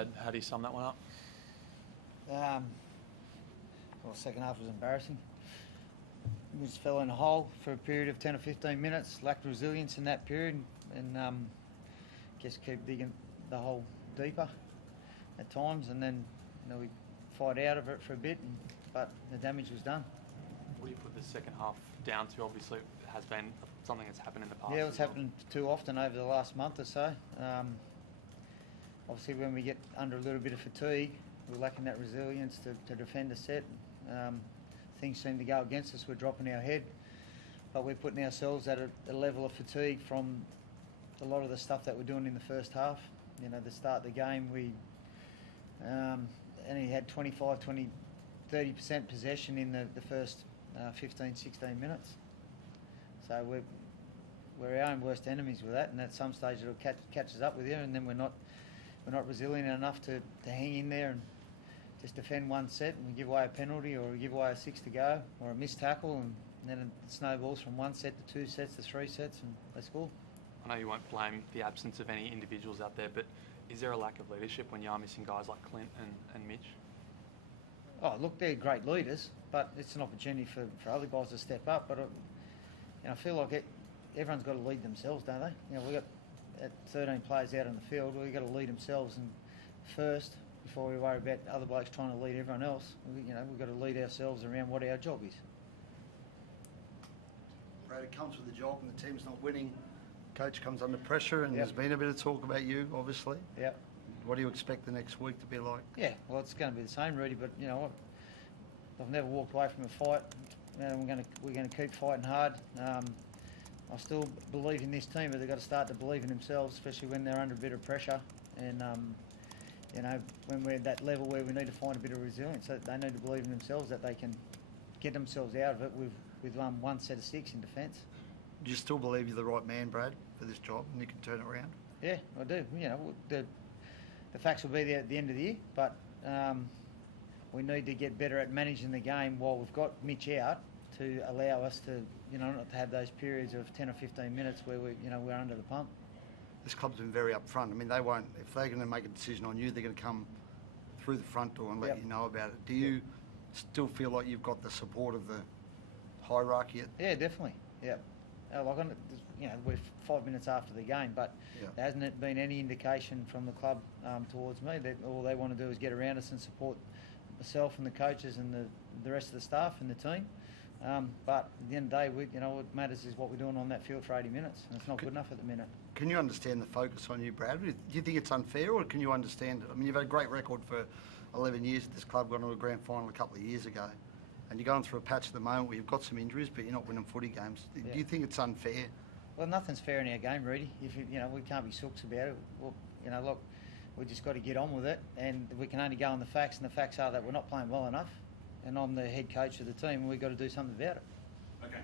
Brad, how do you sum that one up? Well, the second half was embarrassing. We just fell in a hole for a period of 10 or 15 minutes, lacked resilience in that period, and just keep digging the hole deeper at times, and then we fight out of it for a bit, but the damage was done. What do you put the second half down to? Obviously, it has been something that's happened in the past. Yeah, it's happened too often over the last month or so. Obviously, when we get under a little bit of fatigue, we're lacking that resilience to defend a set. Things seem to go against us. We're dropping our head, but we're putting ourselves at a level of fatigue from a lot of the stuff that we're doing in the first half. The start of the game, we only had 30% possession in the first 15, 16 minutes. So we're our own worst enemies with that, and at some stage it'll catch us up with you, and then we're not resilient enough to hang in there and just defend one set, and we give away a penalty or we give away a 6 to go or a missed tackle, and then it snowballs from 1 set to 2 sets to 3 sets, and they score. I know you won't blame the absence of any individuals out there, but is there a lack of leadership when you are missing guys like Clint and Mitch? Oh, look, they're great leaders, but it's an opportunity for other guys to step up. But I feel like everyone's got to lead themselves, don't they? We've got 13 players out on the field. We've got to lead themselves first before we worry about other blokes trying to lead everyone else. We've got to lead ourselves around what our job is. Brad, it comes with the job, and the team's not winning. Coach comes under pressure, and There's been a bit of talk about you, obviously. Yep. What do you expect the next week to be like? Yeah, well, it's going to be the same, Rudy. But you know what? I've never walked away from a fight. We're going to keep fighting hard. I still believe in this team, but they've got to start to believe in themselves, especially when they're under a bit of pressure. And when we're at that level where we need to find a bit of resilience, so they need to believe in themselves that they can get themselves out of it with one set of 6 in defence. Do you still believe you're the right man, Brad, for this job, and you can turn it around? Yeah, I do. The facts will be there at the end of the year, but we need to get better at managing the game while we've got Mitch out to allow us to, not to have those periods of 10 or 15 minutes where we're under the pump. This club's been very upfront. I mean, they won't. If they're going to make a decision on you, they're going to come through the front door and let you know about it. Do you still feel like you've got the support of the hierarchy? Yeah, definitely. Yeah. We're 5 minutes after the game, but there hasn't been any indication from the club towards me that all they want to do is get around us and support myself and the coaches and the rest of the staff and the team. But at the end of the day, what matters is what we're doing on that field for 80 minutes, and it's not good enough at the minute. Can you understand the focus on you, Brad? Do you think it's unfair, or can you understand it? I mean, you've had a great record for 11 years at this club, gone to a grand final a couple of years ago, and you're going through a patch at the moment where you've got some injuries, but you're not winning footy games. Do you think it's unfair? Well, nothing's fair in our game, Rudy. We can't be sooks about it. Well, look, we just got to get on with it, and we can only go on the facts, and the facts are that we're not playing well enough, and I'm the head coach of the team, and we've got to do something about it. Okay.